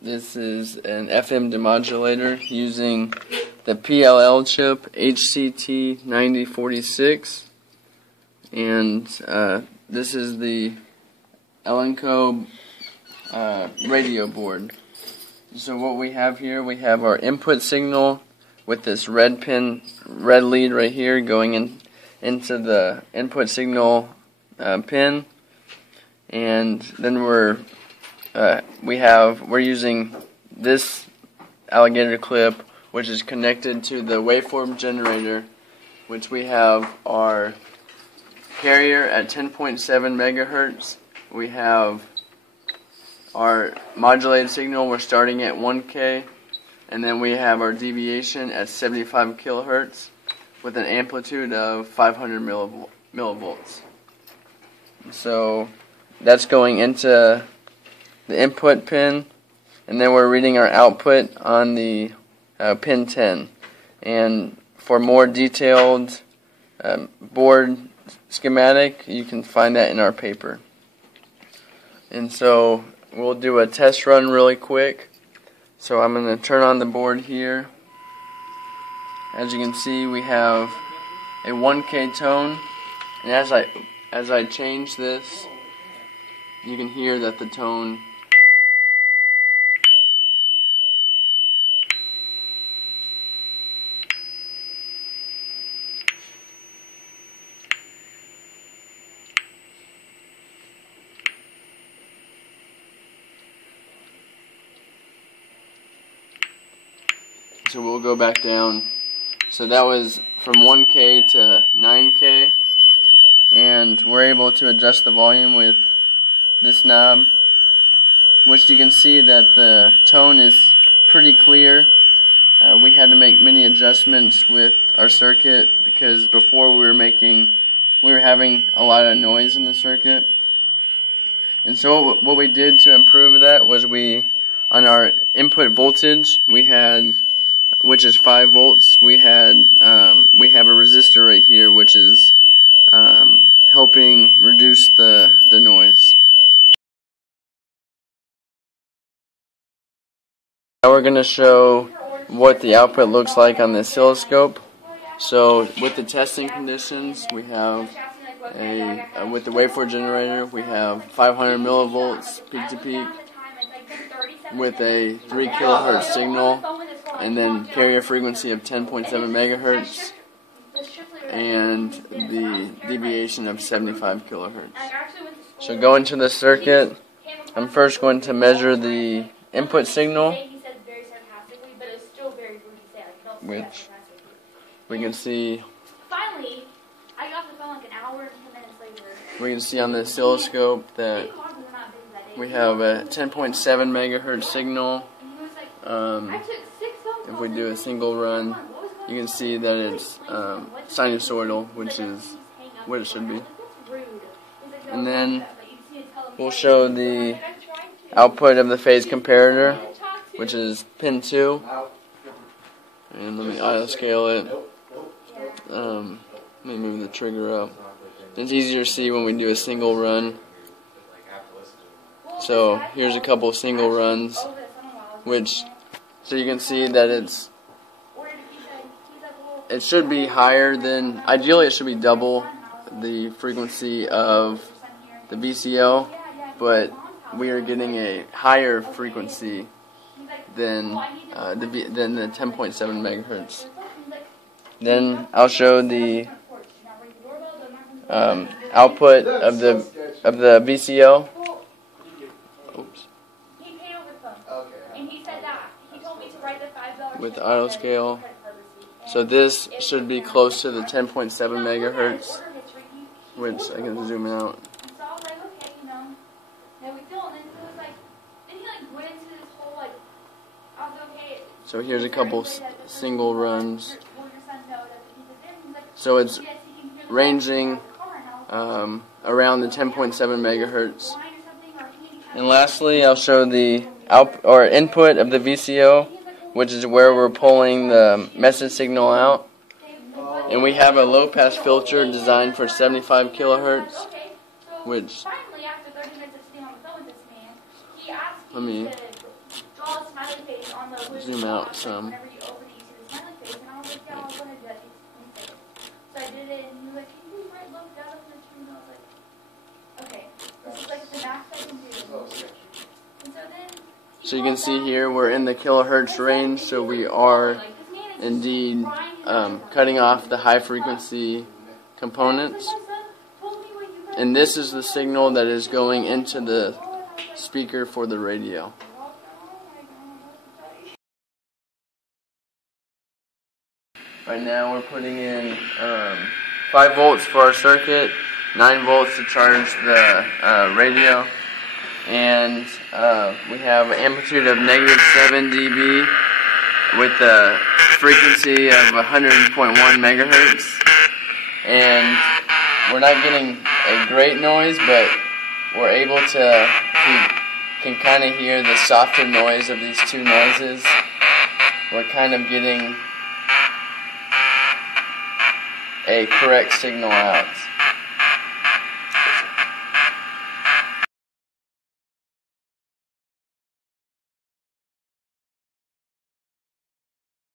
This is an FM demodulator using the PLL chip HCT9046, and this is the ELENCO radio board. So what we have here, we have our input signal with this red lead right here going into the input signal pin, and then we're using this alligator clip, which is connected to the waveform generator, which we have our carrier at 10.7 megahertz. We have our modulated signal, we're starting at 1K, and then we have our deviation at 75 kilohertz with an amplitude of 500 millivolts. So that's going into the input pin, and then we're reading our output on the pin 10. And for more detailed board schematic, you can find that in our paper. And so we'll do a test run really quick. So I'm going to turn on the board here. As you can see, we have a 1K tone, and as I change this, you can hear that the tone so we'll go back down. So that was from 1K to 9K, and we're able to adjust the volume with this knob, which you can see that the tone is pretty clear. We had to make many adjustments with our circuit because before we were having a lot of noise in the circuit. And so what we did to improve that was on our input voltage, which is 5 volts, we have a resistor right here which is helping reduce the noise. Now we're going to show what the output looks like on the oscilloscope. So with the testing conditions, we have with the waveform generator, we have 500 millivolts peak to peak with a 3 kilohertz signal, and then carrier frequency of 10.7 megahertz, and the deviation of 75 kilohertz. So going to the circuit, I'm first going to measure the input signal, which we can see. We can see on the oscilloscope that we have a 10.7 megahertz signal. If we do a single run, you can see that it's sinusoidal, which is what it should be. And then we'll show the output of the phase comparator, which is pin 2. And let me auto scale it. Let me move the trigger up. It's easier to see when we do a single run. So here's a couple single runs, so you can see that it should be higher than, ideally it should be double the frequency of the VCO, but we are getting a higher frequency than the 10.7 megahertz. Then I'll show the output of the VCO. Oops. With auto scale. So this should be close to the 10.7 megahertz, which I can zoom out. So here's a couple single runs. So it's ranging around the 10.7 megahertz. And lastly, I'll show the input of the VCO, which is where we're pulling the message signal out. And we have a low-pass filter designed for 75 kilohertz, which, let me zoom out some. So you can see here we're in the kilohertz range, so we are indeed cutting off the high frequency components. And this is the signal that is going into the speaker for the radio. Right now we're putting in 5 volts for our circuit, 9 volts to charge the radio, and we have an amplitude of -7 dB with a frequency of 100.1 megahertz. And we're not getting a great noise, but we're able to can kind of hear the softer noise of these two noises. We're kind of getting a correct signal out.